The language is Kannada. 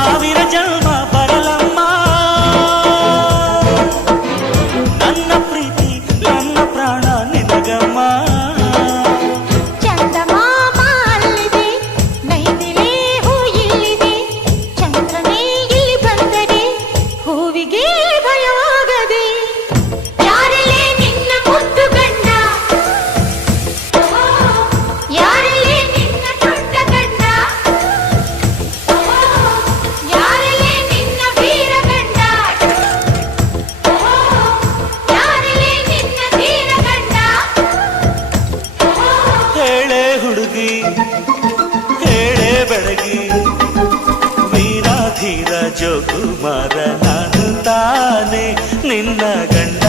ಸಾವಿರ ಜನ್ಮ ಬರಲಮ್ಮ ನನ್ನ ಪ್ರೀತಿ ನನ್ನ ಪ್ರಾಣ ನಿನಗಮ್ಮ ಹುಡುಗಿ ಹೇಳೆ ಬೆಳಗಿ ವೀರಾಧೀರ ಜೋಕುಮಾರ ನಾನು ತಾನೆ ನಿನ್ನ ಗಂಡ